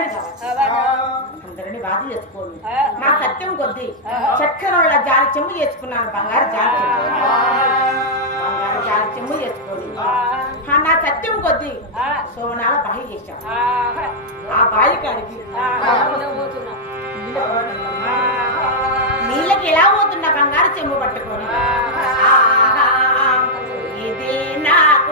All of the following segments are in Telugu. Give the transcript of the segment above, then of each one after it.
వరని అందరినీ బాధ చేసుకోండి మా సత్యం కొద్ది చక్కెర వాళ్ళ జాలి చెమ్ము చేసుకున్నాను బంగారు జాలి చెమ్ము చేసుకోండి నా సత్యం కొద్ది సోనాల బాయి చేశాను ఆ బాయి కాడికి నీళ్ళకి ఎలా పోతున్నా బంగారు చెమ్ము పట్టుకొని ఇది నాకు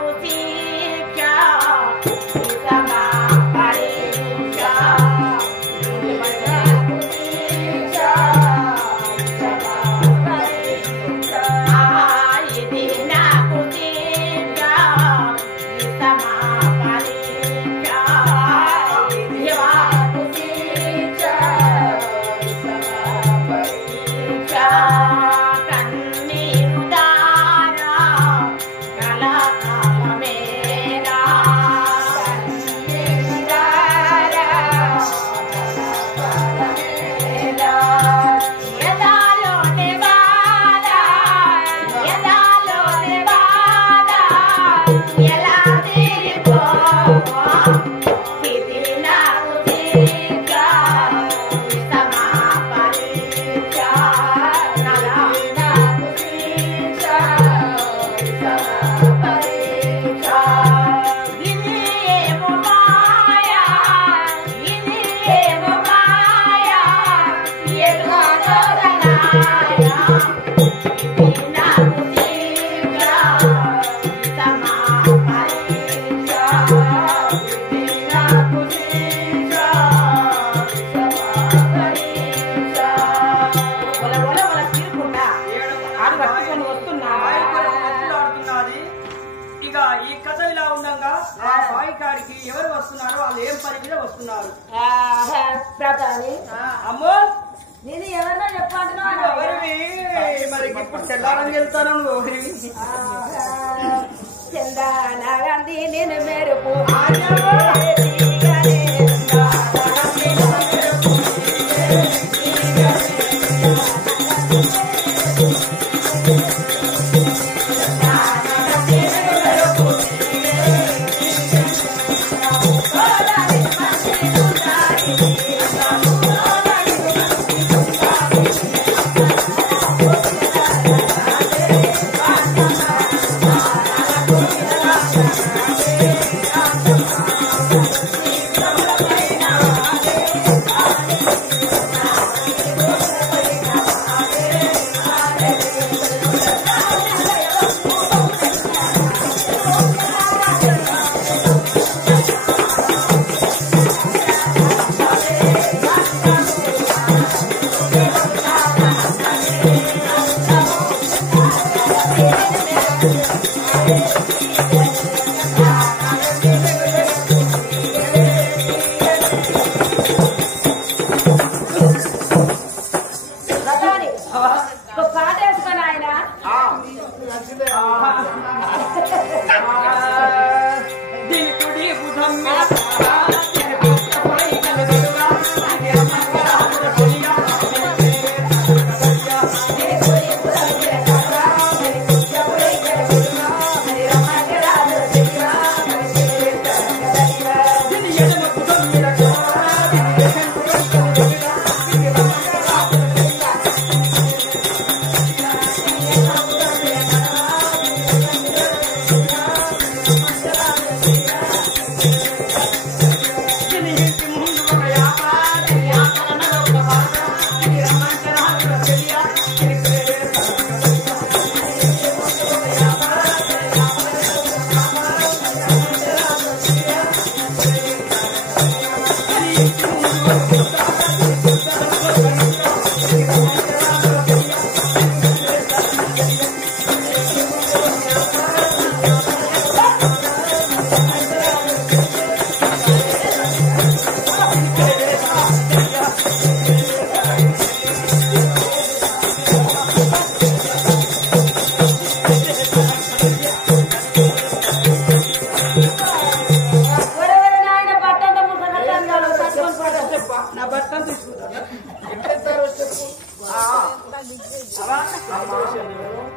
ఎవరు వస్తున్నారు వాళ్ళు ఏం పని మీద వస్తున్నారు అమ్మో నేను ఎవరినో చెప్పంటున్నావు మరి ఇప్పుడు తెల్లారని వెళ్తాను చందానగంది నేను మెరుపు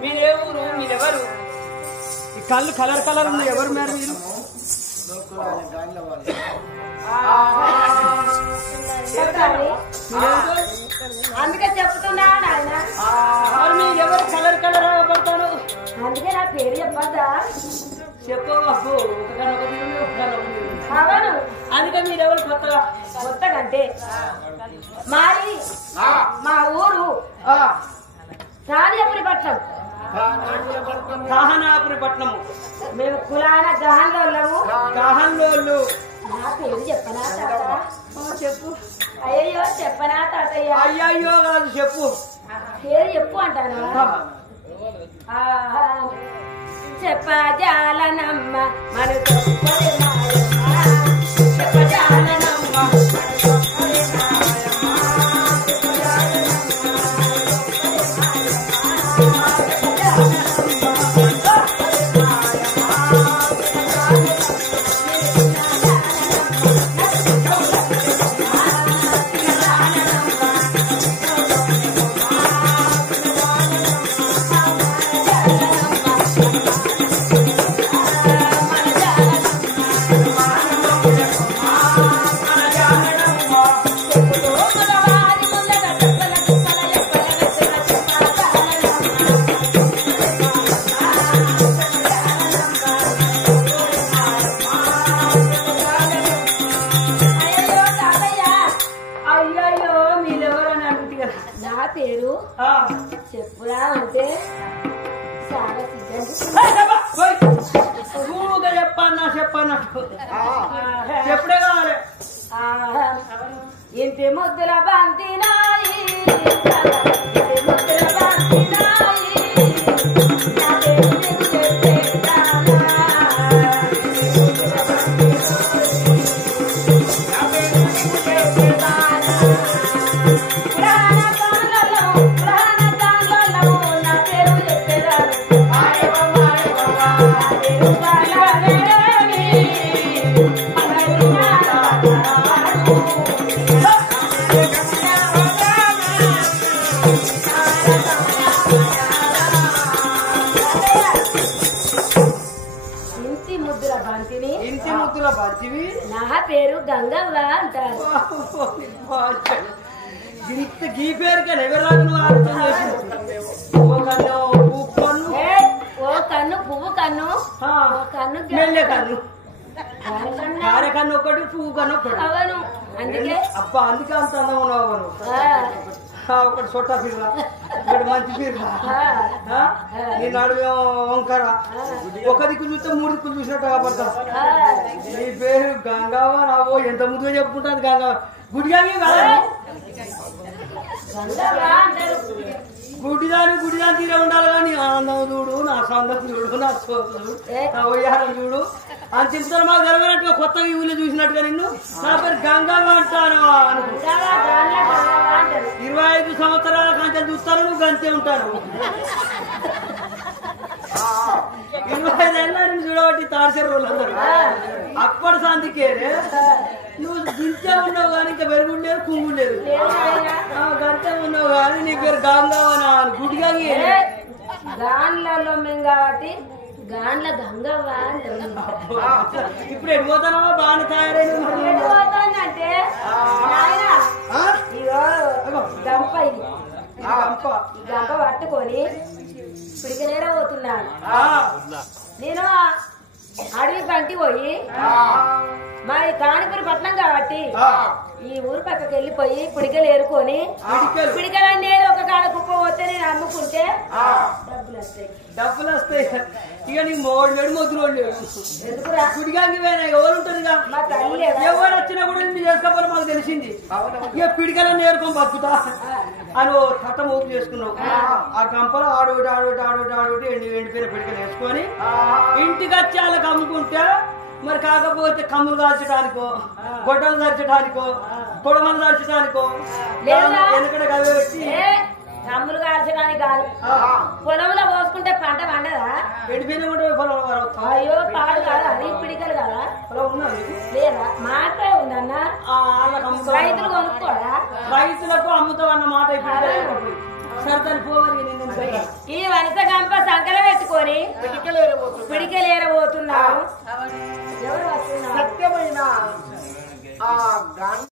మీరెవరు మీరెవరు ఈ కళ్ళు కలర్ కలర్ ఉంది ఎవరు మీరు కానీ అందుకే చెప్తున్నా నాయన. మీరు ఎవరు కలర్ కలర్ పడతాను అందుకే నా పేరు చెప్పద్దా? చెప్పు బాబు అవును, అందుకే మీరు ఎవరు కొత్తగా కొత్తగంటే మాది మా ఊరు రాణియపురి పట్నం. కాహనాపురి పట్నము. మేము కులాన గహన్లోళ్ళము. కాహన్లోళ్ళు. నా పేరు చెప్పనా తాత? చెప్పు. అయ్యో చెప్పనా తాతయ్య? అయ్యయ్యో కాదు చెప్పు. పేరు చెప్పు అంటాను. చెప్పజాలనమ్మ మన చెప్పజాలనమ్మ చెప్పురా అంటే చాలా చెప్పన్నా చెప్పన్నా చెప్పుడే కావాలి. ఇంటి ముద్దుల బంతినాయి ముద్దుల బంతినాయి ఇంటి ముద్దుల బంతివి. నా పేరు గంగవ్వ అంటారు. ఇంత గీ పేరుకే ఎవరు అర్థం చేసి ఓ కన్ను పువ్వు కన్ను కన్ను మెల్లె కన్ను కారె కన్ను ఒకటి పువ్వు కన్ను ఒకటి. అవును, అందుకే అబ్బా అందుకే అంత అందం ఉన్నావు. ఒకటి సొట్ట పిల్ల ఒకటి మంచి పిల్ల నీ నడుగు వంకర ఒక దిక్కు చూస్తే మూడు దిక్కులు చూసినట్టు కాబడతా. నీ పేరు గంగావ నావో ఎంత ముందుగా చెప్పుకుంటాను గంగావ. గుడిగాని గుడిదాని తీరే ఉండాలి కానీ ఆనందం చూడు, నా సందం చూడు, నా సోపు చూడు, నా వయ్యారం చూడు అని చెప్తారు. మాకు జరగనట్టుగా కొత్తగా ఈ ఊళ్ళో చూసినట్టుగా నిన్ను నా పేరు గంగమ్మ అంటాను అనుకో. 25 సంవత్సరాల కంచె చూస్తాను, నువ్వు గంతే ఉంటాను. 25 ఏళ్ళ నేను చూడబట్టి తాడిసే రోజులు అందరు అప్పటి సందికే నువ్వు గింతే ఉన్నావు కానీ ఇంకా పెరుగుండేది కుంగుండేది. గంతే ఉన్నావు కానీ నీ పేరు గంగవ్వ గుడిగా గాన్లలో మేము కాబట్టి గాన్ల గంగవ్వ ఇప్పుడు ఎడిపోతానో బాగా తయారైందంటే ఇగో గంప ఇది గంప పట్టుకొని పిడికలేర పోతున్నాను. నేను అడవి కంటి పోయి మాది కాణిపురి పట్నం కాబట్టి ఈ ఊరు పక్కకి వెళ్ళిపోయి పిడికలు ఏరుకొని పిడికలన్నీ ఒక కాడ కుప్ప పోతే నేను అమ్ముకుంటే డబ్బులు వస్తాయి. ఇక నీకు మోడు లేడు మొద్దులు లేడు ఎందుకురా గుడిగాకి పోయినా ఎవరు ఉంటుంది మా తల్లి ఎవరు వచ్చినా కూడా నేను చేసుకోవాలి మాకు తెలిసింది. ఇక పిడికలన్నీ ఏరుకొని బతుకుతా అని ఓ తట్టం ఊపు చేసుకున్నావు. ఆ గంపలో ఆడోటి ఎండిపోయిన పిడికలు వేసుకొని ఇంటికి వచ్చి వాళ్ళకి అమ్ముకుంటే మరి కాకపోతే కమ్ములు దాల్చడానికో గొడ్డలు దాల్చడానికో తొడమలు దాల్చడానికో ఎందుకంటే కవి పెట్టి కమ్ములు కాల్చడానికి కాదు, పొలంలో పోసుకుంటే పంట పండదా? ఎండిపోయిన కూడా పొలం. అయ్యో పాడు కాదా? అది పిడికలు కదా పొలం ఉన్నది లేదా? మాటే ఉందన్న. రైతులు కొనుక్కోరా? రైతులకు అమ్ముతావు అన్న మాట సరదాలు పోవాలి. ఈ వలస గంప సంకల పెట్టుకొని పిడికలేరబోతున్నారు. ఎవరు వస్తున్నారు? సత్యమైన